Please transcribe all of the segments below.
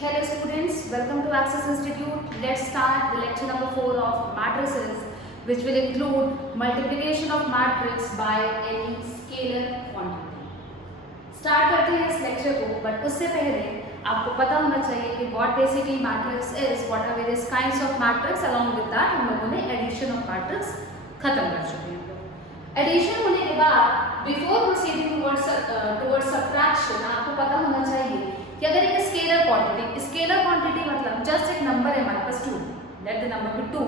Hello students, welcome to Access Institute. Let's start the lecture number 4 of matrices, which will include multiplication of matrix by any scalar quantity. Start करते हैं इस lecture को, but उससे पहले आपको पता होना चाहिए कि what basically matrix is, what are various kinds of matrix. Along with that हम लोगों ने addition of matrix खत्म कर चुके हैं. एडिशन होने के बाद बिफोर प्रोसीडिंग टुवर्ड्स सब्ट्रैक्शन आपको पता होना चाहिए कि अगर एक स्केलर क्वांटिटी मतलब जस्ट एक नंबर है हमारे पास 2, लेट द नंबर बी 2,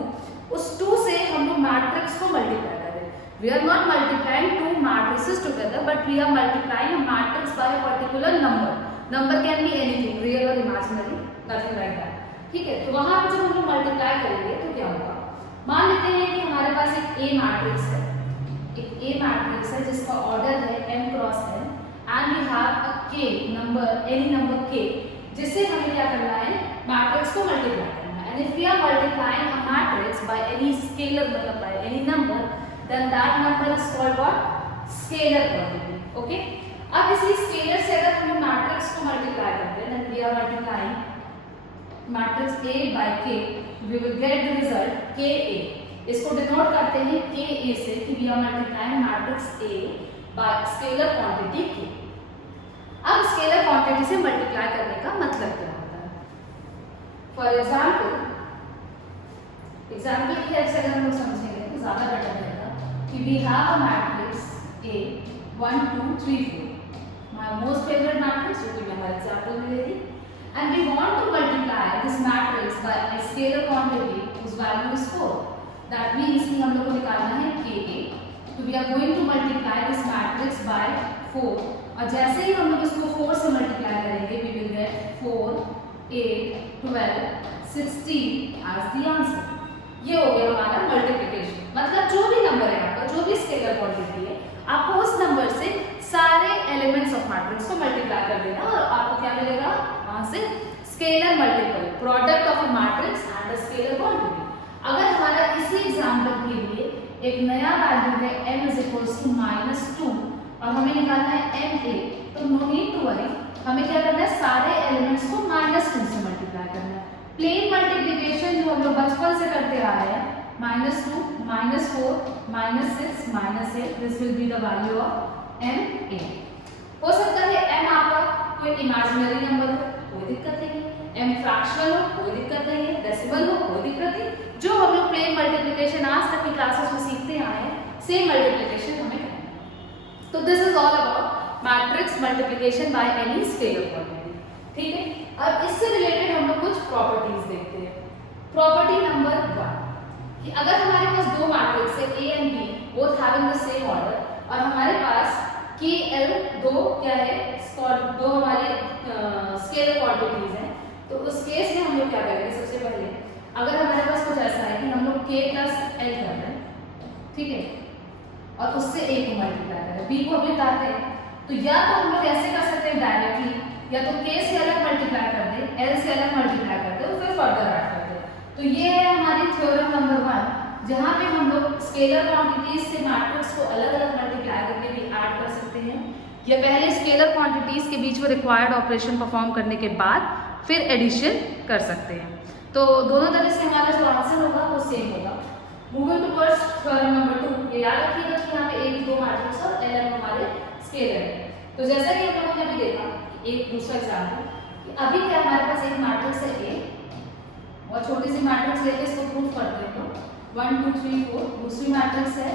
उस 2 से हम लोग मैट्रिक्स को मल्टीप्लाई करें. We are not multiplying two matrices together, but we are multiplying a matrix by a particular number can be anything, real और इमेजिनरी, नथिंग लाइक दैट. ठीक है, तो वहां पे जब हम लोग मल्टीप्लाई करेंगे तो क्या होगा. मान लेते हैं कि हमारे पास एक ए मैट्रिक्स है, जिसका ऑर्डर है m cross n, and we have a k number, any number k, जिससे हमें क्या करना है, मैट्रिक्स को मल्टीप्लाई करना है. And if we are multiplying a matrix by any scalar मतलब by any number, then that number is called what, scalar quantity. Okay, अब इसी स्केलर से अगर हम मैट्रिक्स को मल्टीप्लाई करते हैं, then we are multiplying matrix a by k, we will get the result ka. इसको डिनोट करते हैं के ए से कि we are multiplying matrix A by scalar quantity K. अब स्केलर क्वांटिटी से मल्टीप्लाई करने का मतलब क्या होता है. फॉर एग्जाम्पल की हेल्प से अगर हम लोग समझेंगे तो ज्यादा बेटर रहेगा कि we have a matrix A 1 2 3 4, my most favourite matrix, जो कि मैं हर एग्जाम्पल में ले दी, and we want to multiply this matrix by a scalar quantity whose value is 4. That means कि हम लोग को निकालना है ka. तो we are going to multiply this matrix by 4, और जैसे ही हम लोग इसको 4 से मल्टीप्लाई करेंगे we will get 4 8 12 16 as the answer. ये हो गया हमारा मल्टीप्लिकेशन. मतलब जो भी नंबर है आपका, जो भी स्केलर क्वांटिटी है, आपको उस नंबर से सारे एलिमेंट्स ऑफ मैट्रिक्स को मल्टीप्लाई कर देना और आपको क्या मिलेगा वहां से, scalar multiple product of a matrix and a scalar quantity. अगर हमारा इसी एग्जाम्पल के लिए एक नया वैल्यू है m इज इक्वल्स टू -2 और हमें निकालना है ma, तो नो नीड टू वरी, हमें क्या करना है, सारे एलिमेंट्स को -2 से मल्टीप्लाई करना है. प्लेन मल्टीप्लिकेशन जो हम लोग बचपन से करते आ रहे हैं, -2 -4 -6 -8, this will be the value of ma. हो सकता है m आपका कोई इमेजिनरी नंबर हो, कोई दिक्कत नहीं, m फ्रैक्शनल हो, कोई दिक्कत नहीं है, डेसिमल हो, कोई दिक्कत नहीं. जो हम लोग प्लेन मल्टीप्लिकेशन आज तक की क्लासेस में सीखते आए हैं, सेम मल्टीप्लिकेशन हमें करना है. तो this is all about matrix multiplication bye any scalar quantity. ठीक है, अब इससे रिलेटेड हम लोग कुछ प्रॉपर्टीज देखते हैं. प्रॉपर्टी नंबर 1 कि अगर हमारे पास दो मैट्रिक्स है a and b, both having the same order, और हमारे पास kl दो क्या है, दो हमारे स्केलर क्वांटिटीज हैं, तो उस केस में हम लोग क्या करेंगे, सबसे पहले अगर हमारे पास कुछ ऐसा है कि हम लोग k प्लस l कर रहे हैं, ठीक है, और उससे a को मल्टीप्लाई कर रहे हैं, b को अभी लाते हैं, तो या तो हम लोग ऐसे कर सकते हैं डायरेक्टली, या तो k से अलग मल्टीप्लाई कर दे, l से अलग मल्टीप्लाई कर दे और फिर फर्दर ऐड कर दे. तो ये है हमारी थ्योरम नंबर 1, जहाँ पे हम लोग स्केलर क्वांटिटीज से मैट्रिक्स को अलग अलग मल्टीप्लाई करके भी ऐड कर सकते हैं, या पहले स्केलर क्वांटिटीज के बीच में रिक्वायर्ड ऑपरेशन परफॉर्म करने के बाद फिर एडिशन कर सकते हैं. तो दोनों तरह से हमारा जो आंसर होगा वो सेम होगा. मूविंग टुवर्ड्स थ्योरम नंबर 2, ये याद रखिएगा कि यहाँ पे एक दो मैट्रिक्स और एल हमारे स्केलर है. तो जैसा कि हम लोगों ने अभी देखा, एक दूसरा एग्जाम्पल कि अभी क्या हमारे पास एक मैट्रिक्स है ए, और छोटी सी मैट्रिक्स लेके इसको प्रूफ करते हैं. तो 1 2 3 4, दूसरी मैट्रिक्स है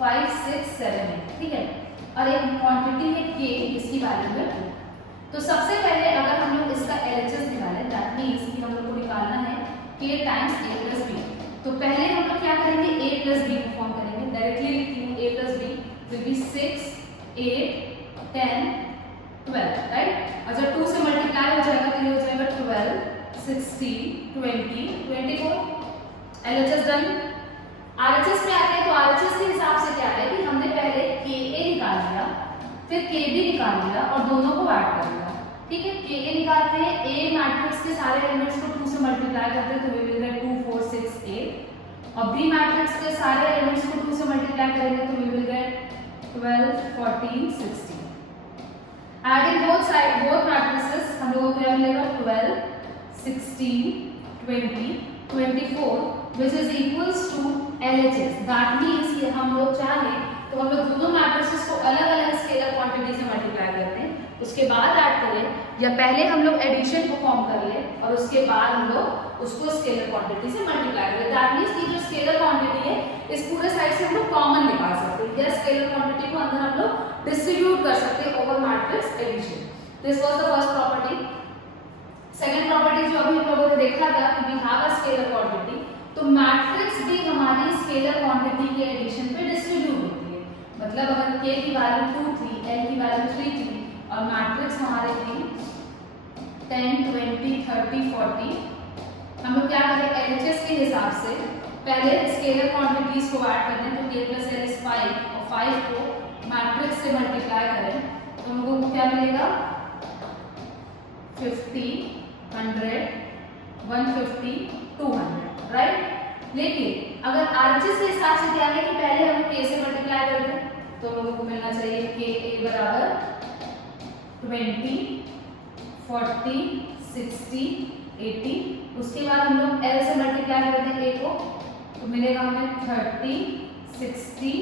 5 6 7 8, ठीक है, और एक क्वांटिटी है k जिसकी वैल्यू है 2. तो सबसे पहले अगर हम लोग इसका LHS निकालें, दैट मीन्स कि हम लोग को निकालना है k times a plus b. तो पहले हम लोग क्या करेंगे, a प्लस b परफॉर्म करेंगे. डायरेक्टली लिखती हूँ, a plus b will be 6 8 10 12, right. और जब 2 से मल्टीप्लाई हो जाएगा तो ये हो जाएगा 12 16 20 24. LHS done. RHS में आते हैं, तो RHS के हिसाब से क्या है कि हमने पहले ka निकाल लिया, फिर kb निकाल लिया और दोनों को ऐड कर लिया. ठीक है, ka निकालते हैं, a मैट्रिक्स के सारे एलिमेंट्स को 2 से मल्टीप्लाई करते हैं, तो वी विल गेट 2 4 6 8, और b मैट्रिक्स के सारे एलिमेंट्स को 2 से मल्टीप्लाई करेंगे तो we will get 12 14 16. Adding both matrices हम लोगों को क्या मिलेगा, 12 16, 20, 24 which is equals to LHS. That means कि हम लोग चाहें तो हम लोग दोनों मैट्रिसेस को अलग अलग स्केलर क्वांटिटी से मल्टीप्लाई करते हैं, उसके बाद ऐड करें, या पहले हम लोग एडिशन परफॉर्म कर लें और उसके बाद हम लोग उसको स्केलर क्वांटिटी से मल्टीप्लाई करें। दैट मीन्स कि जो स्केलर क्वांटिटी है इस पूरे साइड से हम लोग कॉमन निकाल सकते हैं, या स्केलर क्वांटिटी को अंदर हम लोग डिस्ट्रीब्यूट कर सकते हैं over matrix addition. This was the first property. Second property जो अभी हम लोगों ने देखा था कि we have a scalar quantity, तो मैट्रिक्स भी हमारी स्केलर क्वांटिटी के एडिशन पे डिस्ट्रीब्यूट होती है। मतलब अगर k की वैल्यू 2 थी, l की वैल्यू 3 थी और मैट्रिक्स हमारे थी 10, 20, 30, 40, हम लोग क्या करें LHS के हिसाब से पहले स्केलर क्वांटिटीज को ऐड कर दें, तो k + l = 5 और 5 को मैट्रिक्स से मल्टीप्लाई करें तो हम लोगों को क्या मिलेगा 50, 100, 150, 200, राइट। लेकिन अगर RHS के हिसाब से क्या है कि पहले हम k से मल्टीप्लाई कर दें तो हम लोगों को मिलना चाहिए ka बराबर 20, 40, 60, 80, उसके बाद हम लोग l से मल्टीप्लाई कर दें a को तो मिलेगा हमें 30, 60,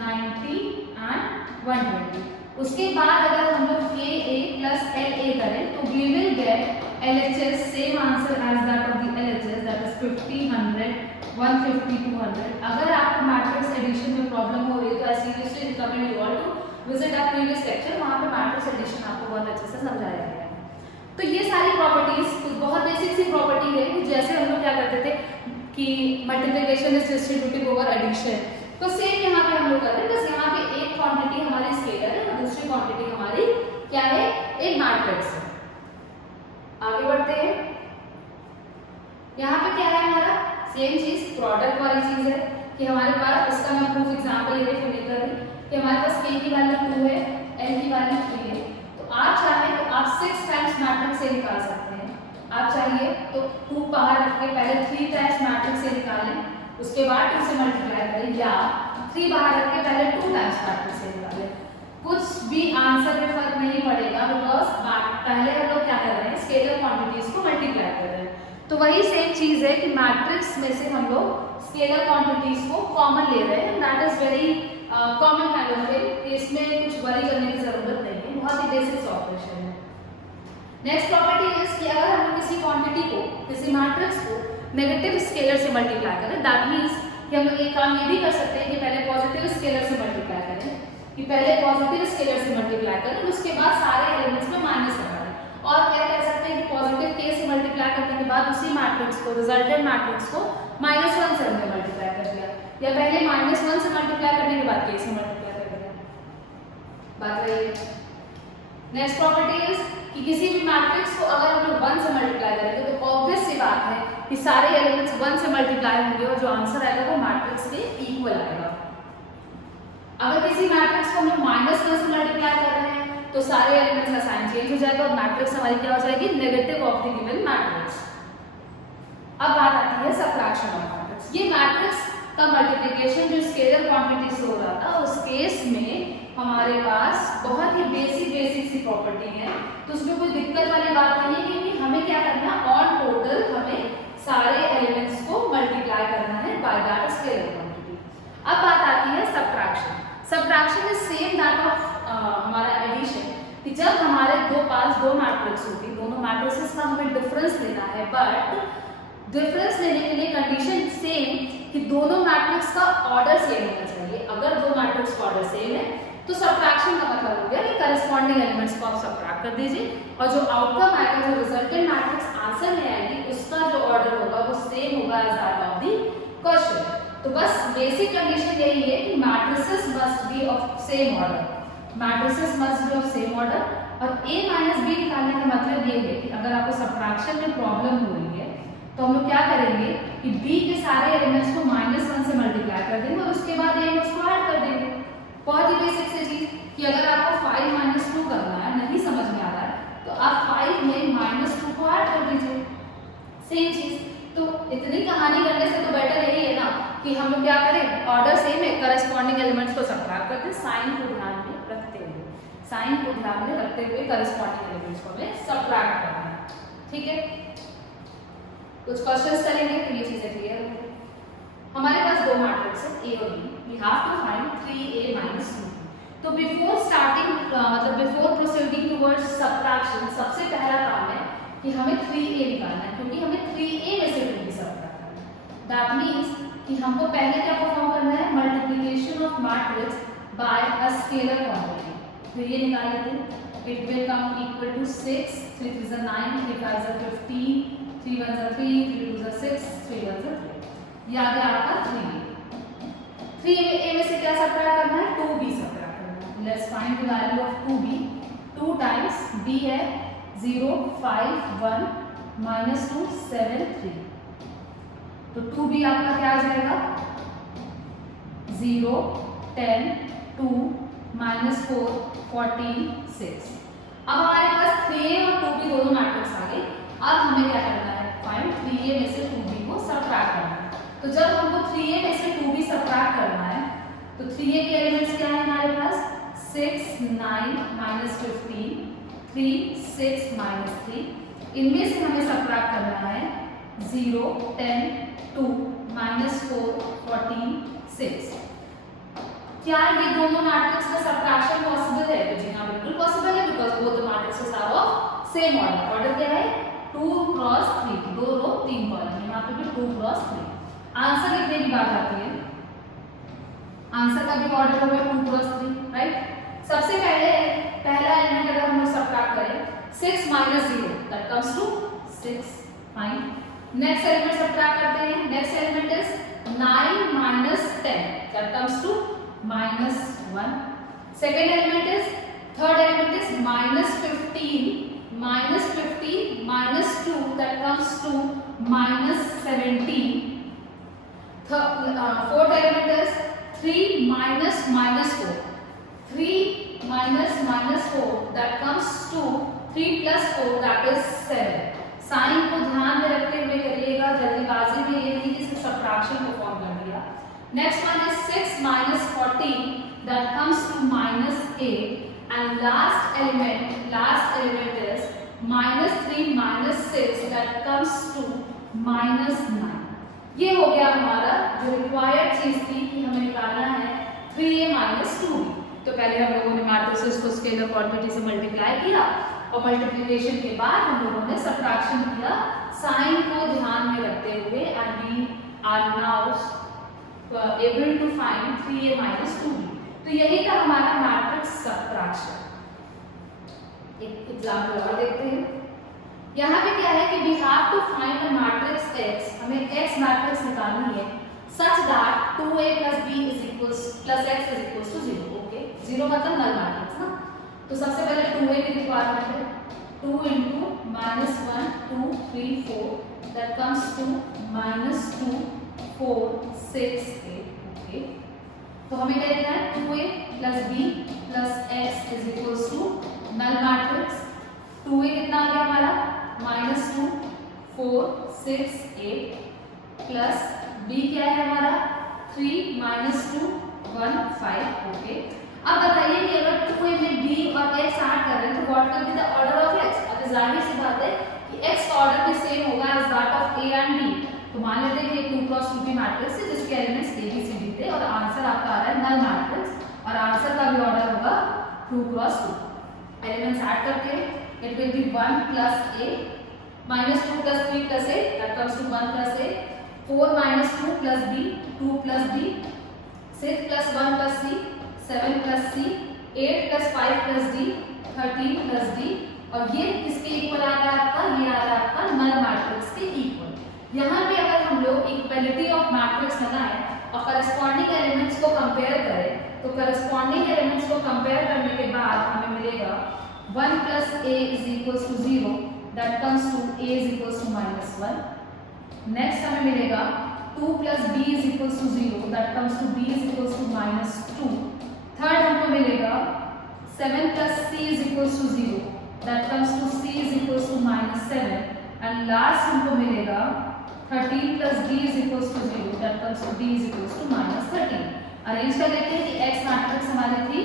90 एंड 120। उसके बाद अगर हम लोग ka plus la करें तो we will get LHS same answer as that of the LHS, that is 50, 100, 150, 200। अगर आपको मैट्रिक्स एडिशन में प्रॉब्लम हो रही है तो I seriously recommend you all to visit our previous lecture, वहाँ पे मैट्रिक्स एडिशन आपको बहुत अच्छे से समझाया गया है। तो ये सारी प्रॉपर्टीज बहुत बेसिक सी प्रॉपर्टी है कि जैसे हम लोग क्या करते थे कि multiplication is distributive over addition, तो सेम यहाँ पे हम लोग कर रहे हैं, बस यहाँ पे एक क्वांटिटी हमारी स्केलर है और दूसरी क्वांटिटी हमारी क्या है एक मैट्रिक्स है। आगे बढ़ते हैं, यहाँ पे क्या है हमारा सेम चीज प्रोडक्ट वाली चीज है कि हमारे पास इसका मैं प्रूफ एग्जांपल ये देखो लेकर कि हमारे पास k की वैल्यू 2 है, l की वैल्यू 3 है, तो आप चाहें तो आप 6 टाइम्स मैट्रिक्स से निकाल सकते हैं। आप चाहिए तो 2 बाहर रख के पहले 3 टाइम्स मैट्रिक्स से निकालें, उसके बाद 2 से मल्टीप्लाई करें, या 3 बाहर रख के पहले 2 टाइम्स मैट्रिक्स से निकालें। कुछ भी आंसर में फर्क नहीं पड़ेगा, बिकॉज पहले हम लोग क्या कर रहे हैं स्केलर क्वांटिटीज को मल्टीप्लाई कर रहे हैं। तो वही सेम चीज है कि मैट्रिक्स में से हम लोग स्केलर क्वांटिटीज को कॉमन ले रहे हैं। That is very common kind of thing, इसमें कुछ वरी करने की जरूरत नहीं है, बहुत ही बेसिक ऑपरेशन है। नेक्स्ट प्रॉपर्टी इज कि अगर हम किसी क्वांटिटी को किसी मैट्रिक्स को नेगेटिव स्केलर से मल्टीप्लाई करें, दैट मीन्स कि हम लोग एक काम ये भी कर सकते हैं कि पहले पॉजिटिव स्केलर से मल्टीप्लाई करें, कि पहले पॉजिटिव स्केलर से मल्टीप्लाई करें उसके बाद सारे एलिमेंट्स में माइनस लगा दें। और क्या कह सकते हैं कि पॉजिटिव k से मल्टीप्लाई करने के बाद उसी मैट्रिक्स को रिजल्टेंट मैट्रिक्स को -1 से हमने मल्टीप्लाई कर दिया, या पहले -1 से मल्टीप्लाई करने के बाद k से मल्टीप्लाई कर दिया। बात रही है। नेक्स्ट प्रॉपर्टी इज कि किसी भी मैट्रिक्स को अगर हम लोग 1 से मल्टीप्लाई करेंगे तो ऑब्वियस सी बात है कि सारे एलिमेंट्स 1 से मल्टीप्लाई होंगे और जो आंसर आएगा वो मैट्रिक्स के इक्वल आएगा। अगर किसी मैट्रिक्स को हम लोग -1 से मल्टीप्लाई कर रहे हैं तो सारे एलिमेंट्स का साइन चेंज हो जाएगा और मैट्रिक्स हमारी क्या हो जाएगी negative of the given matrix. अब बात आती है सबट्रैक्शन ऑफ मैट्रिक्स। ये मैट्रिक्स का मल्टीप्लिकेशन जो स्केलर क्वांटिटी से हो रहा था उस केस में हमारे पास बहुत ही बेसिक सी प्रॉपर्टी है, तो उसमें कोई दिक्कत वाली बात नहीं है, क्योंकि हमें क्या करना है ऑन टोटल हमें सारे एलिमेंट्स को मल्टीप्लाई करना है बाय दैट स्केलर क्वांटिटी। अब बात आती है subtraction. Subtraction is same that of हमारा एडिशन, कि जब हमारे पास दो मैट्रिक्स होगी, दोनों मैट्रिक्स का हमें डिफरेंस लेना है, बट डिफरेंस लेने के लिए कंडीशन सेम कि दोनों मैट्रिक्स का ऑर्डर सेम होना चाहिए। अगर दो मैट्रिक्स का ऑर्डर सेम है तो सबट्रैक्शन का मतलब हो गया कि करस्पॉन्डिंग एलिमेंट्स को आप सबट्रैक्ट कर दीजिए और जो आउटकम आएगा, जो रिजल्टेंट मैट्रिक्स आंसर में आएगी, उसका जो ऑर्डर होगा वो सेम होगा as that of the question. तो बस बेसिक कंडीशन यही है कि matrices must be of same order, matrices must be of same order. और a माइनस बी निकालने का मतलब ये है कि अगर आपको सबट्रैक्शन में प्रॉब्लम हो रही है तो हम लोग क्या करेंगे कि b के सारे एलिमेंट्स को -1 से मल्टीप्लाई कर देंगे और उसके बाद a में उसको ऐड कर देंगे। बहुत ही बेसिक सी चीज कि अगर आपको 5 - 2 करना है, नहीं समझ में आ रहा है, तो आप 5 में -2 को ऐड कर दीजिए। सेम चीज। तो इतनी कहानी करने से तो बेटर यही है ना कि हम लोग क्या करें, ऑर्डर सेम है, करस्पॉन्डिंग एलिमेंट्स को सबट्रैक्ट करते हैं, साइन को ध्यान में रखते हुए करस्पॉन्डिंग एलिमेंट्स को हमें सबट्रैक्ट करना है। ठीक है। कुछ क्वेश्चंस करेंगे तो ये चीजें क्लियर होंगी। हमारे पास दो मैट्रिक्स है ए और B, we have to find 3a minus 2b। तो बिफोर स्टार्टिंग मतलब बिफोर प्रोसीडिंग टुवर्ड्स सबट्रैक्शन सबसे पहला काम है कि हमें 3a निकालना है, क्योंकि हमें 3a में से 2b सबट्रैक्ट करना है। दैट मींस कि हमको पहले क्या परफॉर्म करना है, multiplication of matrix by a scalar quantity. तो ये निकाल लेते हैं। It will come equal to 6, 3 3 are 9, 3 5 are 15, 3 1 are 3, 3 2 are 6, 3 1 are 3। ये आ गया आपका 3a। 3a में से क्या सबट्रैक्ट करना है, 2b सबट्रैक्ट करना है। Let's find the value of 2b। 2 times b है 0 5 1 -2 7 3। तो 2b आपका क्या आ जाएगा, 0 10 2 -4 14 6। अब हमारे पास 3a और 2b दोनों मैट्रिक्स आ गए। अब हमें क्या करना है, फाइंड 3a में से 2b को सबट्रैक्ट करना है। तो जब हमको 3a में से 2b सबट्रैक्ट करना है तो 3a के एलिमेंट्स क्या है हमारे पास, 6 9 -15 3 6 -3। इनमें से हमें सबट्रैक्ट करना है 0 10 2 -4 14 6। क्या ये दोनों मैट्रिक्स का सबट्रैक्शन पॉसिबल है, तो जी हाँ बिल्कुल पॉसिबल है, because both the matrix are of same order. Order क्या है, 2 क्रॉस 3, 2 रो 3 कॉलम, यहाँ पे भी 2 क्रॉस 3। आंसर लिखने की बात आती है, आंसर का भी ऑर्डर होगा 2 क्रॉस 3, राइट। सबसे पहले पहला एलिमेंट अगर हम लोग सबट्रैक्ट करें 6 -0 that comes to 6, fine. Next element subtract करते हैं, next element is 9 - 10 that comes to -1। Second element is, third element is -15 -2 that comes to -17। Fourth element is 3 -4, 3 -4 that comes to 3 + 4 that is 7। Sign को ध्यान में रखते हुए करिएगा, जल्दीबाजी में ये नहीं कि सिर्फ सबट्रैक्शन परफॉर्म कर दिया। Next one is 6 - 14 that comes to -8 and last element is -3 - 6 that comes to -9। ये हो गया हमारा जो रिक्वायर्ड चीज थी कि हमें निकालना है 3a - 2b। तो पहले हम लोगों ने मैट्रिसेस को स्केलर क्वांटिटी से मल्टीप्लाई किया और मल्टीप्लिकेशन के बाद हम लोगों ने सबट्रैक्शन किया साइन को ध्यान में रखते हुए, and we are now able to find 3a - 2b। तो यही था हमारा मैट्रिक्स सबट्रैक्शन। एक एग्जाम्पल और देखते हैं। यहाँ पे क्या है कि we have to find a matrix x, हमें x मैट्रिक्स निकालनी है such that 2a + b + x = 0। Okay, 0 मतलब नल मैट्रिक्स ना। तो सबसे पहले 2a की रिक्वायरमेंट है, 2 × -1 2 3 4 that comes to -2 4 6 8। ओके, तो हमें क्या लिखना है, 2a + b + x = null matrix. 2a कितना आ गया हमारा, -2 4 6 8 प्लस b क्या है हमारा, 3 -2 1 5। ओके, अब बताइए कि अगर 2a में b और x ऐड कर रहे हैं तो what will be the order of x। अब जाहिर सी बात है कि x का ऑर्डर भी सेम होगा as that of a and b। तो मान लेते हैं कि 2 क्रॉस 2b मैट्रिक्स है जिसके elements a b c d थे और आंसर आपका आ रहा है नल मैट्रिक्स और आंसर का भी ऑर्डर होगा 2 क्रॉस 2। एलिमेंट्स ऐड करते हैं, it will be 1 + a -2 + 3 + a that comes to 1 + a, 4 -2 + b 2 + b, 6 + 1 + c 7 + c, 8 + 5 + d 13 + d। और ये किसके इक्वल आ रहा है आपका, ये आ रहा है आपका नल मैट्रिक्स के इक्वल। यहाँ पे अगर हम लोग इक्वलिटी ऑफ मैट्रिक्स लगाएं और करस्पॉन्डिंग एलिमेंट्स को कंपेयर करें तो करस्पॉन्डिंग एलिमेंट्स को कंपेयर करने के बाद हमें मिलेगा 1 + a = 0 that comes to a = -1। Next हमें मिलेगा 2 + b = 0 that comes to b = -2। Third हमको मिलेगा 7 + c = 0 that comes to c = -7। And last हमको मिलेगा 13 + d = 0 that comes to d = -13। Arrange कर लेते हैं कि x मैट्रिक्स हमारी थी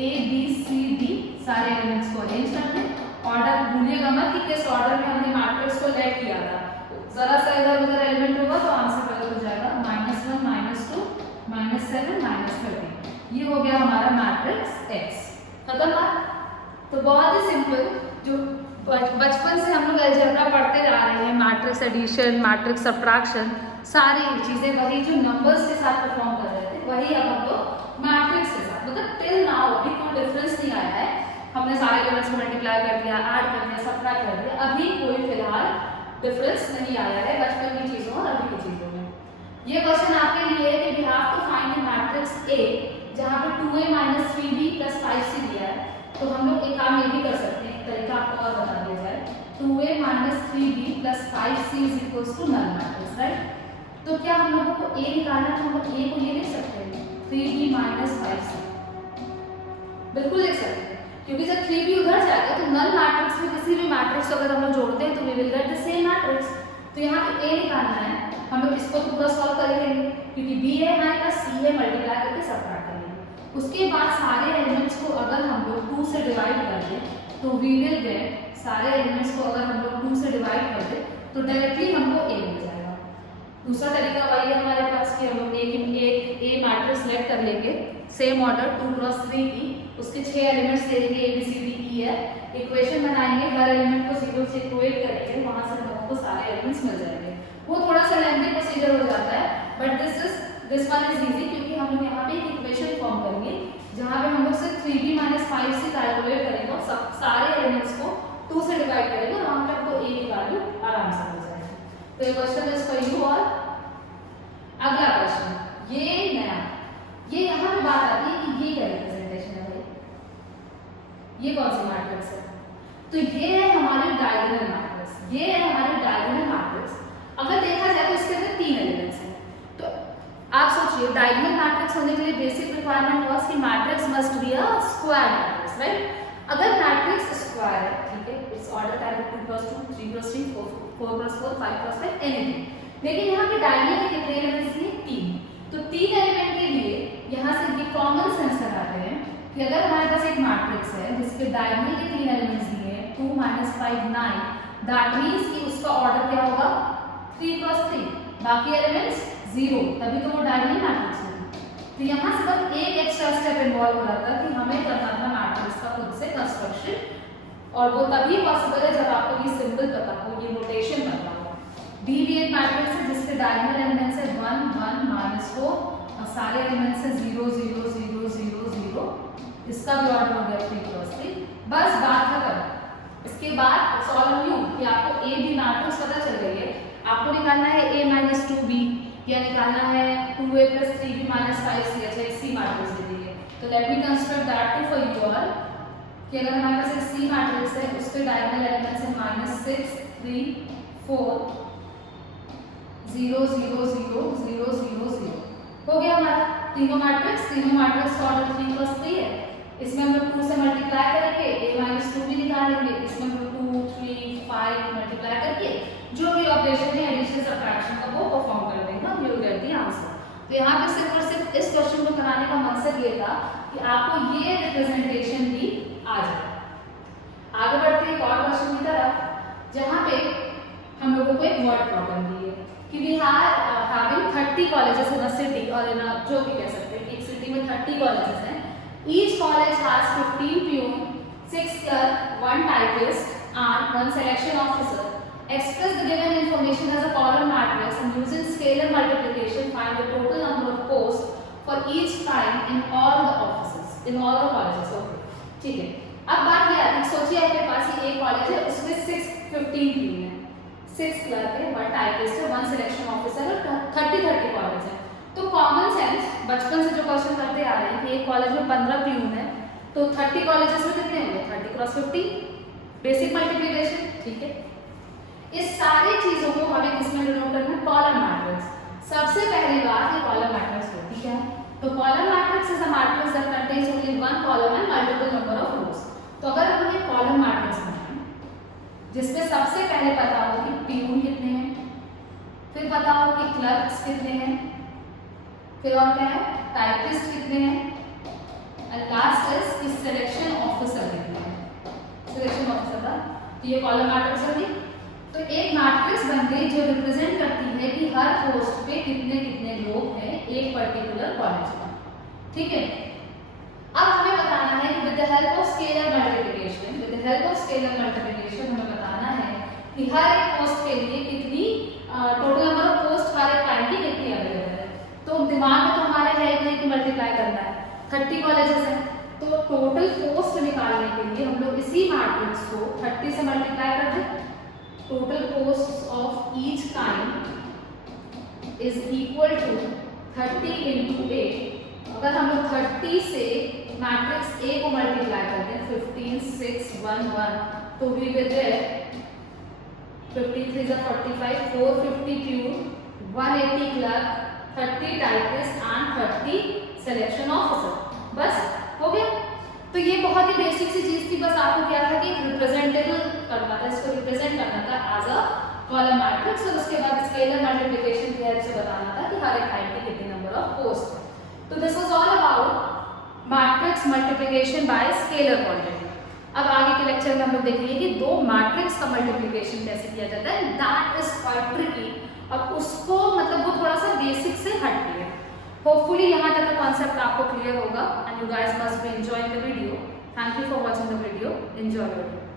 a b c d, सारे एलिमेंट्स को अरेंज करते हैं। ऑर्डर भूलिएगा मत कि किस ऑर्डर में हमने मैट्रिक्स को लेट किया था। जरा सा इधर उधर एलिमेंट होगा तो आंसर गलत हो जाएगा। -1 -2 -7 -13 ये हो गया हमारा मैट्रिक्स X। खत्म बात। तो बहुत ही सिंपल, जो बचपन से हम लोग अलजेब्रा पढ़ते जा रहे हैं, मैट्रिक्स एडिशन, मैट्रिक्स सब्ट्रैक्शन, सारी चीजें वही जो नंबर्स के साथ परफॉर्म कर रहे थे वही अब हम लोग मैट्रिक्स के साथ, मतलब टिल नाउ अभी कोई डिफरेंस नहीं आया है। हमने सारे एलिमेंट्स को मल्टीप्लाई कर दिया, ऐड कर दिया, सब्ट्रैक्ट कर दिया, अभी कोई फिलहाल डिफरेंस नहीं आया है बचपन की चीजों और अभी की चीजों में। ये क्वेश्चन आपके लिए है कि we have to find the matrix A जहां पे 2A - 3B + 5C दिया है। तो हम लोग एक काम ये भी कर सकते हैं, एक तरीका आपको और बता दिया जाए। 2A - 3B + 5C = null matrix, right. तो क्या हम लोगों को A निकालना है तो हम लोग A को ये लिख सकते हैं 3B - 5C, बिल्कुल लिख सकते हैं, क्योंकि जब 3B उधर जाएगा तो नल मैट्रिक्स में किसी भी मैट्रिक्स को अगर हम लोग जोड़ते हैं तो we will get the same matrix. तो यहाँ पे A निकालना है, हम लोग इसको तो पूरा सॉल्व कर लेंगे क्योंकि B है हमारे पास, C है, मल्टीप्लाई करके सब्ट्रैक्ट कर लेंगे। उसके बाद सारे एलिमेंट्स को अगर हम लोग 2 से डिवाइड कर दें तो वी विल गेट, सारे एलिमेंट्स को अगर हम लोग 2 से डिवाइड कर दें तो डायरेक्टली हमको A मिल जाएगा। दूसरा तरीका वही है हमारे पास कि हम लोग एक A मैट्रिक्स सेलेक्ट कर लेंगे, सेम ऑर्डर 2 × 3 की, उसके 6 एलिमेंट्स ले लेंगे, A B C D E है, इक्वेशन बनाएंगे, हर एलिमेंट को 0 से इक्वेट करेंगे, वहां से हम लोगों को सारे एलिमेंट्स मिल जाएंगे। वो थोड़ा सा लेंथी प्रोसीजर हो जाता है, but this one is easy, क्योंकि हम लोग यहाँ पे एक इक्वेशन फॉर्म करेंगे जहाँ पे हम लोग सिर्फ 3B - 5C कैलकुलेट करेंगे और सब सारे एलिमेंट्स को 2 से डिवाइड करेंगे और वहाँ पे आपको A की वैल्यू आराम से मिल जाएगी। तो ये क्वेश्चन इज फॉर यू। और अगला क्वेश्चन, ये नया, ये यहाँ पे बात आती है कि ये क्या रिप्रेजेंटेशन है भाई, ये कौन सी मैट्रिक्स है? तो ये है हमारे डायगोनल मैट्रिक्स, ये है हमारे डायगोनल मैट्रिक्स। अगर देखा जाए तो इसके अंदर 3 एलिमेंट्स हैं। तो आप सोचिए डायगोनल मैट्रिक्स होने के लिए बेसिक रिक्वायरमेंट वाज कि matrix must be a square matrix, right. अगर मैट्रिक्स स्क्वायर है, ठीक है, इट्स ऑर्डर टाइप 2 + 2 3 + 3 4 + 4 5 + 5 एनीथिंग। लेकिन यहाँ पे डायगोनल के कितने एलिमेंट्स हैं? 3। तो 3 एलिमेंट के लिए यहाँ से ये कॉमन सेंस लगाते हैं कि अगर हमारे पास एक मैट्रिक्स है जिसके डायगोनल के 3 एलिमेंट्स दिए हैं 2 - 5 9, दैट मींस कि उसका ऑर्डर क्या होगा? 3 + 3, बाकी एलिमेंट्स 0, तभी तो वो डायगोनल मैट्रिक्स होगी। तो यहाँ से बस एक एक्स्ट्रा स्टेप इन्वॉल्व हो रहा था कि हमें करना था मैट्रिक्स का खुद से कंस्ट्रक्शन, और वो तभी पॉसिबल है जब आपको ये सिंबल पता हो, ये नोटेशन पता हो। B भी एक मैट्रिक्स है जिसके डायगोनल एलिमेंट्स है 1 1 -4 और सारे एलिमेंट्स है 0 0 0 0 0, इसका भी ऑर्डर हो गया 3 + 3। बस बात खत्म। इसके बाद इट्स ऑल ऑन यू कि आपको A B मैट्रिक्स पता चल गई है, आपको निकालना है A - 2B या निकालना है 2A + 3B - 5C, अच्छा एक C मैट्रिक्स दे दीजिए। तो let me construct that to for you all कि अगर हमारे पास एक C मैट्रिक्स है उसके डायगोनल एलिमेंट्स है -6 3 4 0 0 0 0 0 0। हो गया हमारा तीनों मैट्रिक्स का ऑर्डर 3 + 3 है। इसमें हम लोग 2 से मल्टीप्लाई करके A - 2 भी निकालेंगे, इसमें हम लोग 2 3 5 मल्टीप्लाई करके जो भी ऑपरेशन है एडिशन सब्ट्रैक्शन का वो परफॉर्म कर देंगे, हम यू गेट द आंसर। तो यहाँ पे सिर्फ और सिर्फ इस क्वेश्चन को कराने का मकसद ये था कि आपको ये रिप्रेजेंटेशन भी आ जाए। आगे बढ़ते हैं एक और क्वेश्चन की तरफ जहाँ पे हम लोगों को एक वर्ड प्रॉब्लम दी है कि we are having 30 colleges in a city, और इन जो भी कह सकते हैं, एक सिटी में 30 कॉलेजेस हैं। Each college has 15 peon, 6 clerk, 1 typist and 1 selection officer. Express the given information as a column matrix and using scalar multiplication find the total number of posts for each time in all the offices, in all the colleges. Okay, ठीक है। अब बात ये आती है, सोचिए आपके पास ये एक कॉलेज है, उसमें 15 प्यून है, 6 क्लर्क है, 1 टाइपिस्ट है, 1 सिलेक्शन ऑफिसर है, 30 कॉलेज है। तो कॉमन सेंस बचपन से जो क्वेश्चन करते आ रहे हैं कि एक कॉलेज में 15 प्यून है तो 30 कॉलेजेस में कितने होंगे? 30 × 50, बेसिक मल्टीप्लिकेशन, ठीक है। इस सारी चीजों को हमें किसमें डिनोट करना है? Column matrix. सबसे पहली बात ये कॉलम मैट्रिक्स होती है, तो column matrix is a matrix that contains only one column and multiple number of रोज। तो अगर हम ये कॉलम मैट्रिक्स बनाएं जिसमें सबसे पहले पता हो कि प्यून कितने हैं, फिर पता हो कि क्लर्क्स कितने हैं, फिर और क्या है, टाइपिस्ट कितने हैं, एंड लास्ट इज कि सिलेक्शन ऑफिसर कितने हैं, सिलेक्शन ऑफिसर का। तो ये कॉलम मैट्रिक्स होगी। तो एक मैट्रिक्स बन गई जो रिप्रेजेंट करती है कि हर पोस्ट पे कितने कितने लोग हैं एक पर्टिकुलर कॉलेज में, ठीक है। अब हमें बताना है कि with the help of scalar multiplication, with the help of scalar multiplication हमें बताना है कि हर एक पोस्ट के लिए कितनी टोटल नंबर ऑफ पोस्ट हर एक काइंड की कितनी अवेलेबल है। तो दिमाग में तो हमारे है कि मल्टीप्लाई करना है, 30 कॉलेजेस हैं, तो टोटल पोस्ट निकालने के लिए हम लोग इसी मैट्रिक्स को 30 से मल्टीप्लाई कर दें। Total post of each kind is equal to 30 into A। अगर हम लोग 30 से मैट्रिक्स A को मल्टीप्लाई करते हैं 15 6 1 1, तो we will get 15 3 45 450 pure 180 clerk 30 typist and 30 selection officer. बस हो गया। तो ये बहुत ही बेसिक सी चीज थी, बस आपको क्या था कि रिप्रेजेंटेबल करना था, इसको रिप्रेजेंट करना था एज अ कॉलम मैट्रिक्स, और उसके बाद स्केलर मल्टीप्लिकेशन की हेल्प से बताना था कि हर एक काइंड की कितनी नंबर ऑफ पोस्ट है। तो this was all about matrix multiplication bye scalar quantity. अब आगे के लेक्चर में हम लोग देखेंगे कि दो मैट्रिक्स का मल्टीप्लिकेशन कैसे किया जाता है, दैट इज क्वाइट ट्रिकी। अब उसको मतलब वो थोड़ा सा बेसिक से हट गया। होपफुली यहाँ तक का कॉन्सेप्ट आपको क्लियर होगा and you guys must be enjoying the video. Thank you for watching the video, enjoy the video.